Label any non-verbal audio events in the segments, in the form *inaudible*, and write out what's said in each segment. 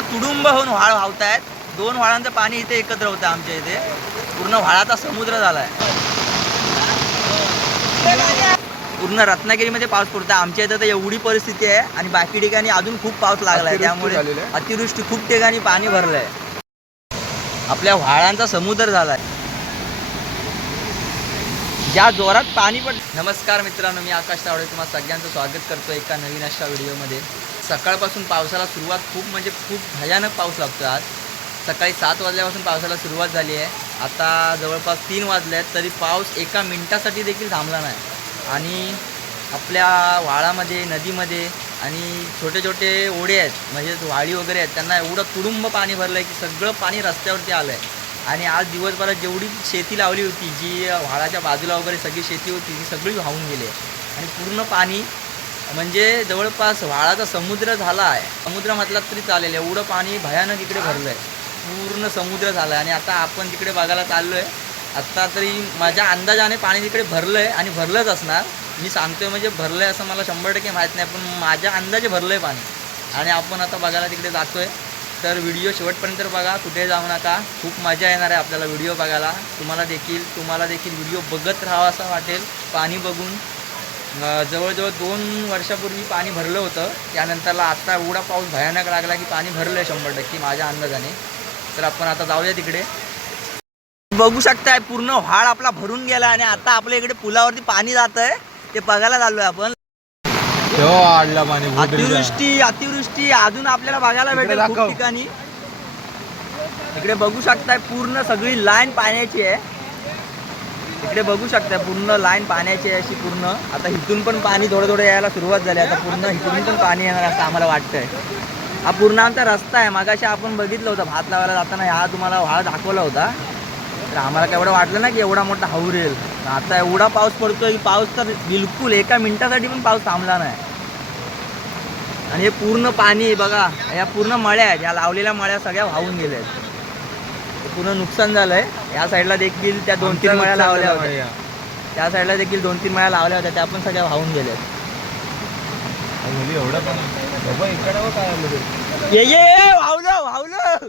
पूर्ण तुडुंब होऊन व्हाळ वाहत आहेत दोन व्हाळांचं पाणी इथे एकत्र होतं आमच्या इथे. पूर्ण व्हाळाचा समुद्र झालाय. पूर्ण रत्नागिरीमध्ये पाऊस पडतो आमच्या इथं तर एवढी परिस्थिती आहे आणि बाकी ठिकाणी अजून खूप पाऊस लागलाय. अतिवृष्टी त्यामुळे आहे. अतिवृष्टी खूप ठिकाणी पाणी भरलंय. आपल्या व्हाळांचा समुद्र झालाय. ज्या जोरात पाणी पड नमस्कार मित्रांनो मी आकाश तावडे. तुम्हाला सगळ्यांचं स्वागत करतो एका नवीन अशा व्हिडिओमध्ये. सकाळपासून पावसाला सुरुवात खूप म्हणजे खूप भयानक पाऊस लागतो आज. सकाळी सात वाजल्यापासून पावसाला सुरुवात झाली आहे. आता जवळपास तीन वाजले आहेत तरी पाऊस एका मिनटासाठी देखील थांबला नाही. आणि आपल्या वाळामध्ये नदीमध्ये आणि छोटे छोटे ओढे आहेत म्हणजे वाळी वगैरे आहेत त्यांना एवढं तुडुंब पाणी भरलं आहे की सगळं पाणी रस्त्यावरती आलं आहे आणि आज दिवसभरात जेवढी शेती लावली होती जी व्हाळाच्या बाजूला वगैरे सगळी शेती होती ती सगळी वाहून गेली आहे. आणि पूर्ण पाणी म्हणजे जवळपास व्हाळाचा समुद्र झाला आहे समुद्र म्हटलात तरी चालेल. एवढं पाणी भयानक इकडे भरलं आहे पूर्ण समुद्र झाला आहे आणि आता आपण तिकडे बघायला चाललो आहे आत्ता तरी माझ्या अंदाजाने पाणी तिकडे भरलं आहे आणि भरलंच असणार. मी सांगतोय म्हणजे भरलं आहे असं मला शंभर टक्के माहीत नाही पण माझ्या अंदाजे भरलं आहे पाणी. आणि आपण आता बघायला तिकडे जातोय. तर व्हिडिओ शेवटपर्यंत बघा. कुठे जाऊ नका. खूप मजा येणार आहे आपल्याला व्हिडिओ बघायला. तुम्हाला देखील तुम्हाला देखील व्हिडिओ बघत राहावा असं वाटेल. पाणी बघून. जवळजवळ दोन वर्षापूर्वी पाणी भरलं होतं. त्यानंतरला आत्ता एवढा पाऊस भयानक लागला की पाणी भरलं आहे शंभर टक्के माझ्या अंदाजाने. तर आपण आता जाऊया तिकडे. बघू शकताय पूर्ण व्हाळ आपला भरून गेला आणि आता आपल्या इकडे पुलावरती पाणी जात आहे ते बघायला चाललोय आपण. अतिवृष्टी अतिवृष्टी अजून आपल्याला बघायला भेटेल खूप. ठिकाणी. इकडे बघू शकताय पूर्ण सगळी लाईन पाण्याची आहे. इकडे बघू शकता पूर्ण लाईन पाण्याची अशी पूर्ण. आता इथून पण पाणी थोडं थोडं यायला सुरुवात झाली आता पूर्ण इथून पण पाणी येणार असं आम्हाला वाटतंय. हा पूर्ण आमचा रस्ता आहे. मागाशी आपण बघितलं होतं भात लावायला जाताना हा तुम्हाला व्हाळ दाखवला होता. तर आम्हाला काय एवढं वाटलं ना की एवढा मोठा हावरेल आता एवढा पाऊस पडतोय पाऊस तर बिलकुल एका मिनिटासाठी पण पाऊस थांबला नाही. आणि हे पूर्ण पाणी आहे बघा या पूर्ण मळ्या आहेत. या लावलेल्या मळ्या सगळ्या वाहून गेल्या आहेत. पूर्ण नुकसान झालंय. या साईडला देखील त्या दोन तीन मळ्या लावल्या होत्या. त्या साईडला देखील दोन तीन मळ्या लावल्या होत्या त्या पण सगळ्या वाहून गेल्या आहेत. मुली एवढं पण बाबा इकडे बघ काय आलं ते. ये ये ये, वाहलं वाहलं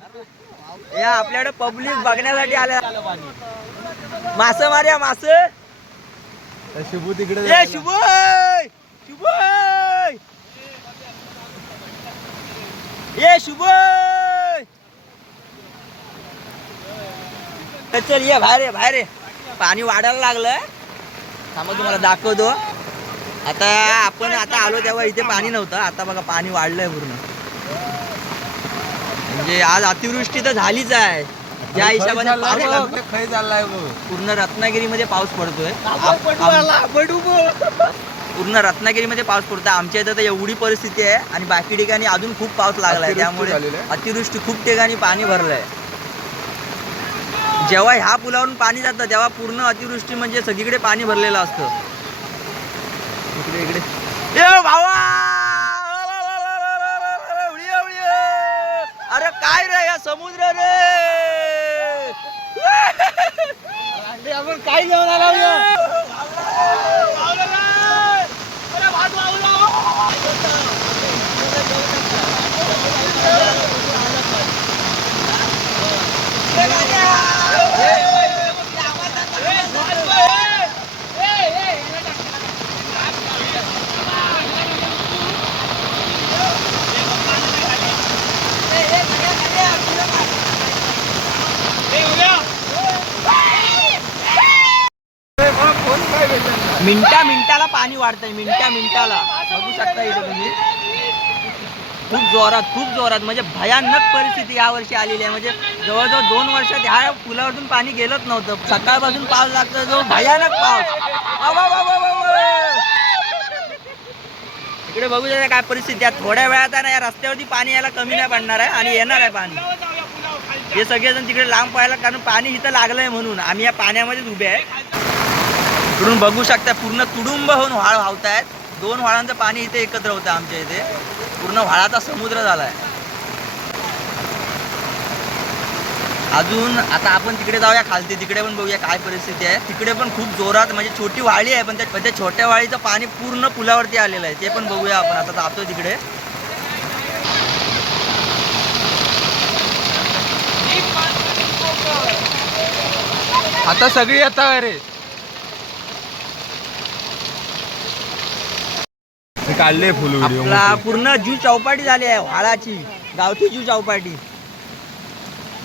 या आपल्याकडे पब्लिक बघण्यासाठी आल्या मास मार्या मास शिबू तिकडे ए. शुभय शुभय ए शुभय चल ये बाहेर ये बाहेर ये. पाणी वाढायला लागलं थांबा तुम्हाला दाखवतो. आता आपण आता आलो तेव्हा इथे पाणी नव्हतं. आता बघा पाणी वाढलंय पूर्ण. म्हणजे आज अतिवृष्टी तर झालीच आहे. ज्या हिशोबाने पाऊस लागतो ते खै चाललाय. पूर्ण रत्नागिरीमध्ये पाऊस पडतोय. आम- आम- पूर्ण रत्नागिरीमध्ये पाऊस पडतोय. आमच्या इथं तर एवढी परिस्थिती आहे आणि बाकी ठिकाणी अजून खूप पाऊस लागलाय. अतिवृष्टी त्यामुळे झालेली आहे. अतिवृष्टी खूप ठिकाणी पाणी भरलंय. जेव्हा ह्या पुलावरून पाणी जातं तेव्हा पूर्ण अतिवृष्टी म्हणजे सगळीकडे पाणी भरलेलं असतं. इकडे इकडे. ए भावा. अरे काय रे या समुद्र रे? आपण काय घेऊन आला मिनिटाला वाढतंय मिनटा मिनिटाला. बघू शकता इथे तुम्ही. खूप जोरात खूप जोरात. म्हणजे भयानक परिस्थिती या वर्षी आलेली आहे. म्हणजे जवळजवळ दोन वर्षात ह्या पुलावरतून पाणी गेलंच नव्हतं. सकाळपासून पाऊस लागतो जो भयानक पाऊस. इकडे बघू शकता काय परिस्थिती आहे. थोड्या वेळात आहे ना या रस्त्यावरती पाणी यायला कमी नाही पडणार आहे आणि येणार आहे पाणी. हे सगळेजण तिकडे लांब पाहायला कारण पाणी इथं लागलंय म्हणून. आम्ही या पाण्यामध्येच उभे आहे. इकडून बघू शकता पूर्ण तुडुंब होऊन व्हाळ वाहत आहेत दोन व्हाळांचं पाणी इथे एकत्र होतं आमच्या इथे. पूर्ण व्हाळाचा समुद्र झालाय. अजून आता आपण तिकडे जाऊया खालती. तिकडे पण बघूया काय परिस्थिती आहे. तिकडे पण खूप जोरात म्हणजे छोटी वाळी आहे पण त्या छोट्या वाळीचं पाणी पूर्ण पुलावरती आलेलं आहे. ते पण बघूया आपण. आता जातो तिकडे. आता सगळी आता अरे काढले फुल व्हिडिओ आपला पूर्ण जू चौपाटी झाली आहे व्हाळाची गावठी जू चौपाटी.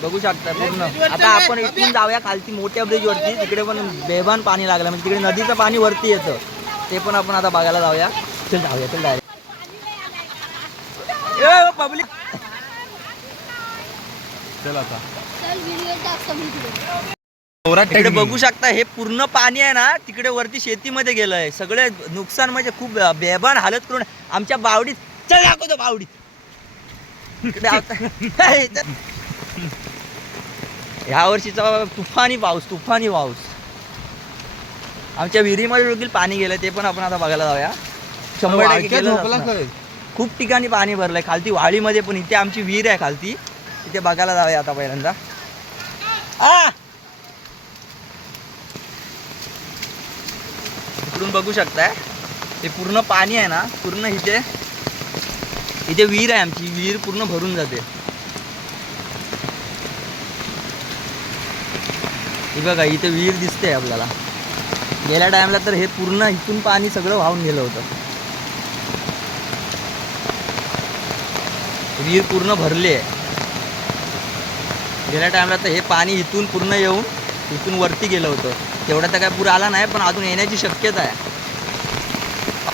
बघू शकता पूर्ण. आता आपण इथून जाऊया खालती मोठ्या ब्रिज वरती तिकडे पण बेभान पाणी लागलं म्हणजे तिकडे नदीचं पाणी वरती येतं. ते पण आपण आता बघायला जाऊया. चल जाऊया चल डायरेक्ट पब्लिक चल आता. तिकडे बघू शकता हे पूर्ण पाणी आहे ना तिकडे वरती शेतीमध्ये गेलंय. सगळे नुकसान म्हणजे खूप बेभान हालत करून आमच्या बावडीत चल दाखवतो बावडीत. इकडे ह्या वर्षीचा तुफानी पाऊस तुफानी पाऊस. आमच्या विहिरीमध्ये देखील पाणी गेलं ते पण आपण आता बघायला जाऊया. शंभर टक्के खूप ठिकाणी पाणी भरलंय. खालती वाळीमध्ये पण इथे आमची विहीर आहे खालती. इथे बघायला जाऊया आता पहिल्यांदा. आ! इकडून बघू शकताय. ते पूर्ण पाणी आहे ना पूर्ण इथे इथे विहीर आहे आमची. विहीर पूर्ण भरून जाते. हे बघा इथे विहीर दिसते आपल्याला. गेल्या टाइमला तर हे पूर्ण इथून पाणी सगळं वाहून गेलं होतं. विहीर पूर्ण भरली आहे. गेल्या टाइमला तर हे पाणी इथून पूर्ण येऊन इथून वरती गेलं होतं. तेवढा तर काय पूर आला नाही पण अजून येण्याची शक्यता आहे.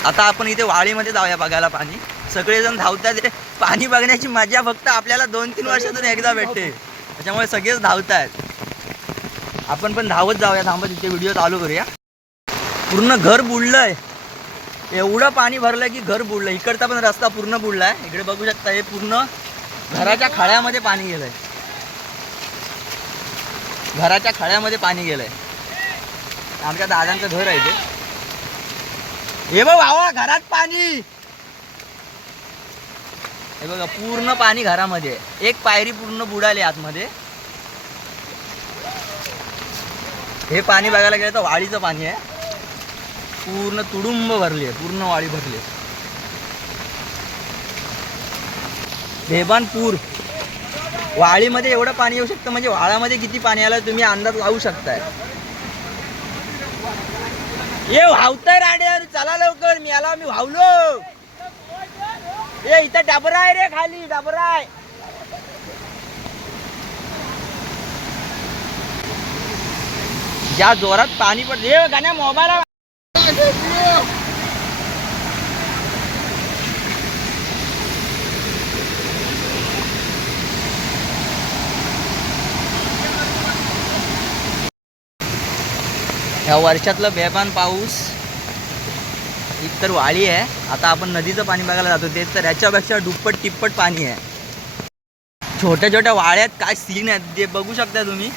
आता आपण इथे वाळीमध्ये जाऊया बघायला पाणी. सगळेजण धावतात ते पाणी बघण्याची मजा फक्त आपल्याला दोन तीन वर्षातून एकदा भेटते. त्याच्यामुळे सगळेच धावत आहेत आपण पण धावत जाऊया. थांबत इथे व्हिडिओ चालू करूया. पूर्ण घर बुडलंय. एवढं पाणी भरलंय की घर बुडलं इकडचा पण रस्ता पूर्ण बुडलाय. इकडे बघू शकता हे पूर्ण घराच्या खळ्यामध्ये पाणी गेलंय. घराच्या खळ्यामध्ये पाणी गेलंय. आमच्या दादांचं घर आहे ते हे बघ भावा घरात पाणी. हे बघा पूर्ण पाणी घरामध्ये. एक पायरी पूर्ण बुडाली आतमध्ये. हे पाणी बघायला गेलं तर वाळीचं पाणी आहे. पूर्ण तुडुंब भरली आहे पूर्ण वाळी भरली आहे. बेभान वाळीमध्ये एवढं पाणी येऊ शकतं म्हणजे वाळामध्ये किती पाणी आलं तुम्ही अंदाज लावू शकताय. ये वाहतय राडे अरे चला लवकर मी आला मी व्हावलो. ए इथं डबरा आहे रे खाली डबरा आहे. ज्या जोरात पाणी पडत हे गाण्या मोबाईल ह्या वर्षातलं बेपान पाऊस एक तर वाळी आहे. आता आपण नदीचं पाणी बघायला जातो ते तर ह्याच्यापेक्षा दुप्पट तिप्पट पाणी आहे. छोट्या छोट्या वाळ्यात काय सीन आहेत ते बघू शकता तुम्ही.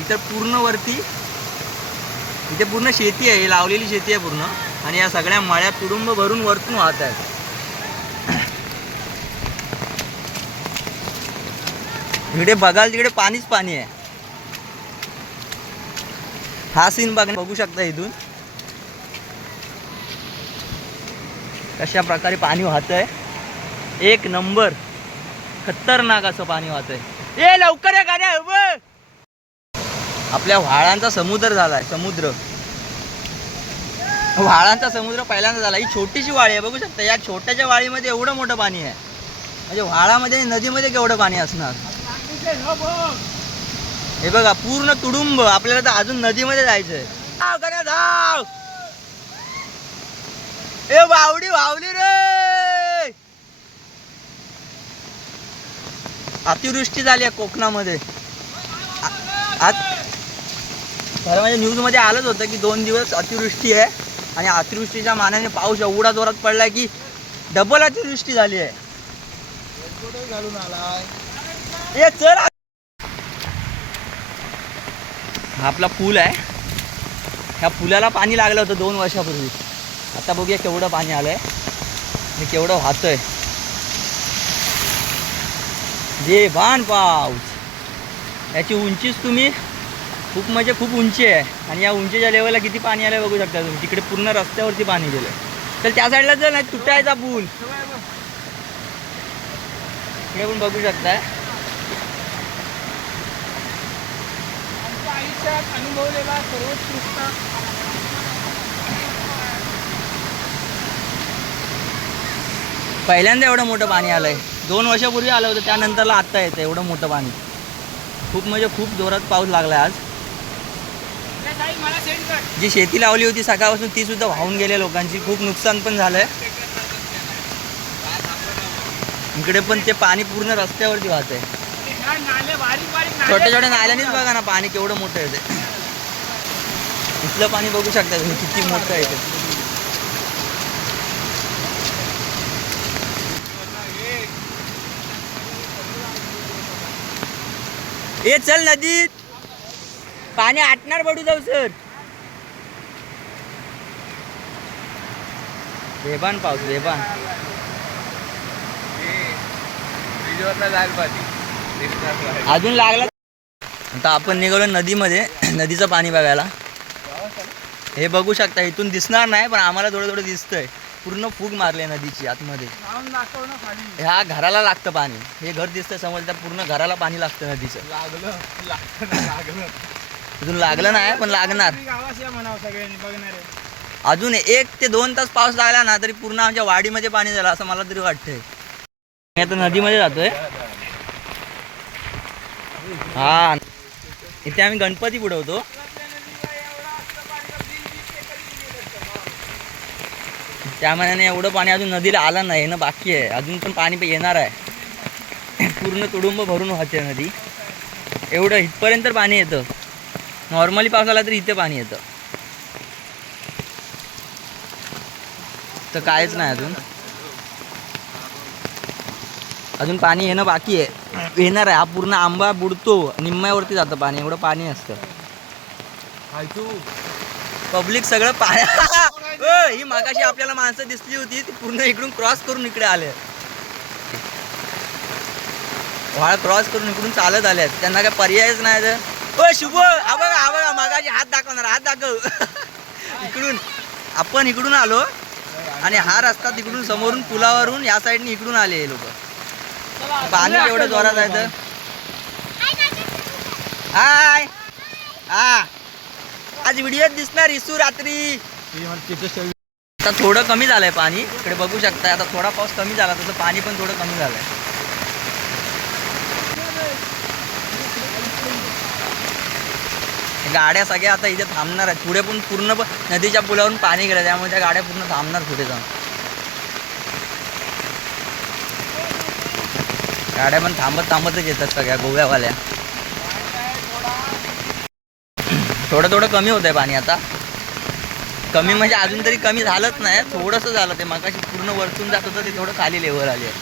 इथं पूर्ण वरती इथे पूर्ण शेती आहे लावलेली शेती आहे पूर्ण. आणि या सगळ्या माळ्या तुडुंब भरून वरतून वाहत आहेत. इकडे बघाल तिकडे पाणीच पाणी आहे. हा सीन बघ बघू शकता इथून. कशा प्रकारे पाणी वाहतंय. एक नंबर. खतरनाक असं पाणी वाहतंय. ए लवकर या गाड्या आपल्या व्हाळांचा समुद्र झालाय समुद्र. व्हाळांचा समुद्र पहिल्यांदा झाला. ही छोटीशी वाळी आहे बघू शकता. या छोट्याच्या वाळीमध्ये एवढं मोठं पाणी आहे. म्हणजे व्हाळामध्ये नदीमध्ये केवढं पाणी असणार? हे बघा पूर्ण तुडुंब. आपल्याला तर अजून नदीमध्ये जायचंय. धाव ए वावडी वावली रे. अतिवृष्टी झाली आहे कोकणामध्ये. आज खरं म्हणजे न्यूजमध्ये आलंच होतं की दोन दिवस अतिवृष्टी आहे आणि अतिवृष्टीच्या मानाने पाऊस एवढा जोरात पडलाय की डबल अतिवृष्टी झाली आहे. ए चल आ- हा आपला पूल आहे. ह्या पुलाला पाणी लागलं होतं दोन वर्षापूर्वी. आता बघूया केवढं पाणी आलंय आणि केवढं वाहतंय. जे बाण पाऊस. याची उंचीच तुम्ही खूप म्हणजे खूप उंची आहे. आणि या उंचीच्या लेवलला किती पाणी आलंय बघू शकता तुम्ही. तिकडे पूर्ण रस्त्यावरती पाणी गेलं तर त्या साईडला जर नाही तुटायचा पूल. इकडे पण बघू शकताय. आयुष्यात अनुभवलेला सर्वोत्कृष्ट पहिल्यांदा एवढं मोठं पाणी आलंय. दोन वर्षापूर्वी आलं होतं त्यानंतरला आत्ता येतं एवढं मोठं पाणी. खूप म्हणजे खूप जोरात पाऊस लागला आज. जी शेती लावली होती सकाळपासून ती सुद्धा वाहून गेली लोकांची. खूप नुकसान पण झालंय. इकडे पण ते पाणी पूर्ण रस्त्यावरती वाहत आहे छोट्या छोट्या नाल्यानेच बघा ना पाणी केवढं मोठं येते इथलं पाणी बघू शकता तुम्ही किती मोठं आहे ते. ए चल नदीत पाणी आटणार पडू जाऊ सर. बेबान पाऊस बेबान. व्हिडिओला जायला पाहिजे. अजून लागला. आता आपण निघालो नदीमध्ये. *clears throat* नदीचं पाणी बघायला. हे बघू शकता इथून दिसणार नाही पण आम्हाला थोडं थोडं दिसतंय. पूर्ण फूग मारले नदीची आतमध्ये. ह्या घराला लागतं पाणी. हे घर दिसतंय समोर त्या पूर्ण घराला पाणी लागतं नदीचं. लागलं अजून लागलं नाही पण लागणार. अजून एक ते दोन तास पाऊस लागला ना तरी पूर्ण आमच्या वाडीमध्ये पाणी झालं असं मला तरी वाटतंय. मी आता नदीमध्ये जातोय. हा. इथे आम्ही गणपती बुडवतो. त्या मनाने एवढं पाणी अजून नदीला आलं नाही ना बाकी आहे. अजून पण पाणी येणार आहे. पूर्ण तुडुंब भरून वाहते नदी. एवढं इथपर्यंत पाणी येतं. नॉर्मली पाऊस आला तर इथे पाणी येतं. तर कायच नाही अजून. अजून पाणी येणं बाकी आहे. येणार आहे. हा पूर्ण आंबा बुडतो. निम्म्यावरती जातं पाणी. एवढं पाणी असतं. पब्लिक सगळं पाण्या *laughs* ओ, ही मागाशी आपल्याला माणसं दिसली होती. ती पूर्ण इकडून क्रॉस करून इकडे आले. व्हाळ क्रॉस करून इकडून चालत आले. त्यांना काय पर्यायच नाही तर. ओ शुभ. हा बघा. मागाशी हात दाखवणार. हात दाखव. *laughs* इकडून. आपण इकडून आलो. आणि हा रस्ता तिकडून समोरून पुलावरून या साईडने इकडून आले हे लोक. पाणी एवढं जोरात आहे तर. हाय हा. आज व्हिडिओत दिसणार इसू रात्री. आता थोडं कमी झालंय पाणी. इकडे बघू शकताय. आता थोडा पाऊस कमी झाला तसं पाणी पण थोडं कमी झालंय. गाड्या सगळ्या आता इथे थांबणार आहेत. पुढे पण पूर्ण नदीच्या पुलावरून पाणी गेलं त्यामुळे त्या गाड्या पूर्ण थांबणार पुढे जाऊन. गाड्या पण थांबत थांबतच येतात सगळ्या गोव्यावाल्या. थोडं थोडं कमी होत आहे पाणी आता. कमी म्हणजे अजून तरी कमी झालंच नाही थोडंसं झालं ते मगाशी पूर्ण वरतून जात होतं ते थोडं खाली लेवल आली आहे.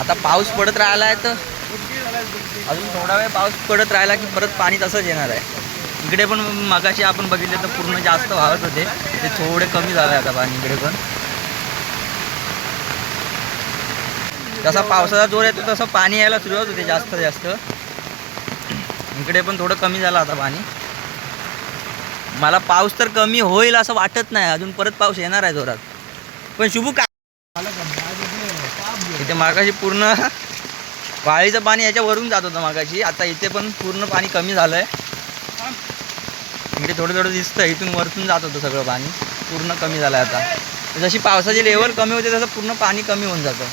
आता पाऊस पडत राहिला आहे तर अजून थोडा वेळ पाऊस पडत राहिला की परत पाणी तसंच येणार आहे. इकडे पण मगाशी आपण बघितले तर पूर्ण जास्त वाहत होते ते थोडे कमी झालं आहे आता पाणी इकडे पण. जसा पावसाचा जोर येतो तसं पाणी यायला सुरुवात होते जास्त जास्त. इकडे पण थोडं कमी झालं आता पाणी. मला पाऊस तर कमी होईल असं वाटत नाही. अजून परत पाऊस येणार आहे जोरात. पण शुभू काय इथे मागाशी पूर्ण *laughs* वाळीचं पाणी याच्या वरून जात होतं मागाशी आता इथे पण पूर्ण पाणी कमी झालंय. इकडे थोडं थोडं दिसतं. इथून वरतून जात होतं सगळं पाणी. पूर्ण कमी झालं आता. जशी पावसाची लेवल कमी होते तसं पूर्ण पाणी कमी होऊन जातं.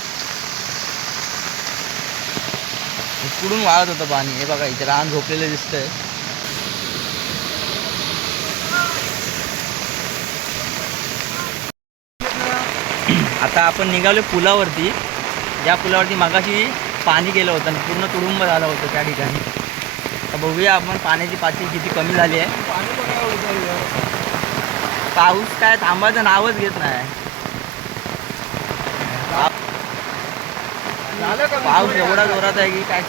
उकडून वाळत होतं पाणी. हे बघा इथे रान झोपलेलं दिसतंय. *clears throat* आता आपण निघालो पुलावरती. ज्या पुलावरती मागाशी पाणी गेलं होतं आणि पूर्ण तुडुंब झालं होतं त्या ठिकाणी. तर बघूया आपण पाण्याची पातळी किती कमी झाली आहे. पाऊस काय थांबायचं नावच घेत नाही. पाऊस एवढा जोरात आहे की काय?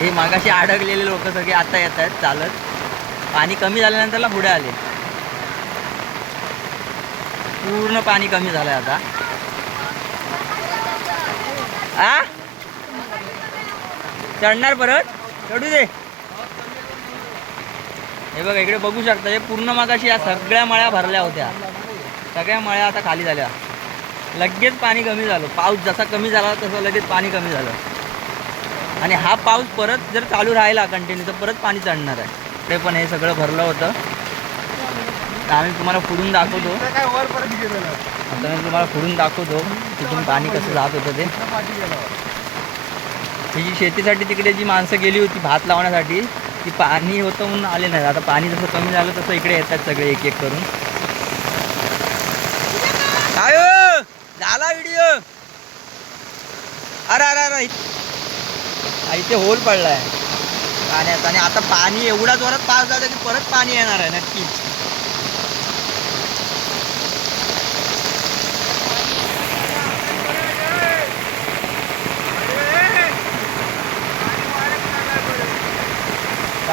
हे मागाशी अडकलेले लोक सगळे आता येत आहेत चालत. पाणी कमी झाल्यानंतरला पुढे आले. पूर्ण पाणी कमी झालंय आता. आ? चढणार परत? चढू दे. हे बघा इकडे बघू शकता हे पूर्ण मागाशी या सगळ्या मळ्या भरल्या होत्या. सगळ्या मळ्या आता खाली झाल्या. लगेच पाणी कमी झालं. पाऊस जसा कमी झाला तसं लगेच पाणी कमी झालं. आणि हा पाऊस परत जर चालू राहिला कंटिन्यू तर परत पाणी चढणार आहे. ते पण हे सगळं भरलं होतं. तर आम्ही तुम्हाला पुढून दाखवतो. आता मी तुम्हाला पुढून दाखवतो तिथून पाणी कसं जात होतं ते. ही जी शेतीसाठी तिकडे जी माणसं गेली होती भात लावण्यासाठी की पाणी होतं म्हणून आले नाही. आता पाणी जसं कमी झालं तसं इकडे येतात सगळे एक एक करून. काय झाला व्हिडिओ अरे अरे अरे इथे होल पडलाय. पाण्यात आणि आता पाणी एवढा जोरात पाऊस झाला की परत पाणी येणार आहे नक्कीच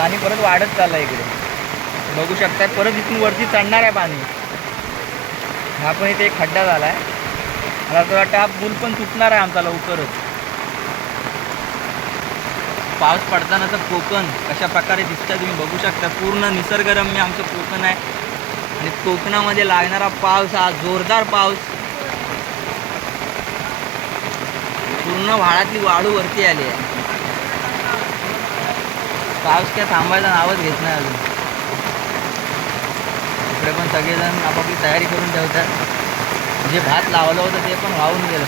पाणी परत वाढत चाललंय इकडे. बघू शकताय परत इथून वरती चढणार आहे पाणी. हा पण इथे एक खड्डा झाला आहे मला तर वाटतं हा पूल पण तुटणार आहे आमचा लवकरच. पाऊस पडतानाचं कोकण कशा प्रकारे दिसतंय तुम्ही बघू शकता. पूर्ण निसर्गरम्य आमचं कोकण आहे. आणि कोकणामध्ये लागणारा पाऊस हा जोरदार पाऊस. पूर्ण व्हाळातली वाळू वरती आली आहे. पाऊस काय थांबायचा नावच घेत नाही अजून. इकडे पण सगळेजण आपापली तयारी करून ठेवतात. जे भात लावलं होतं ते पण वाहून गेलं.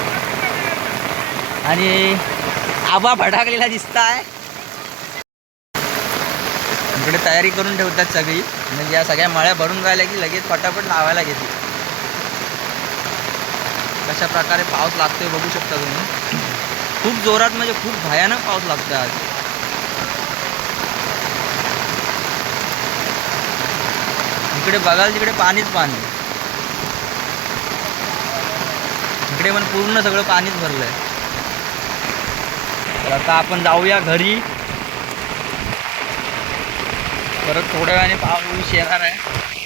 आणि आबा भडाकलेला दिसत आहे इकडे तयारी करून ठेवतात सगळी. म्हणजे या सगळ्या मळ्या भरून राहिल्या की लगेच फटाफट लावायला घेते कशा प्रकारे पाऊस लागतोय बघू शकता तुम्ही. खूप जोरात म्हणजे खूप भयानक पाऊस लागतोय आज. इकडे बघाल तिकडे पाणीच पाणी. इकडे पण पूर्ण सगळं पाणीच भरलंय. तर आता आपण जाऊया घरी. परत थोड्या वेळाने पाऊस येणार आहे.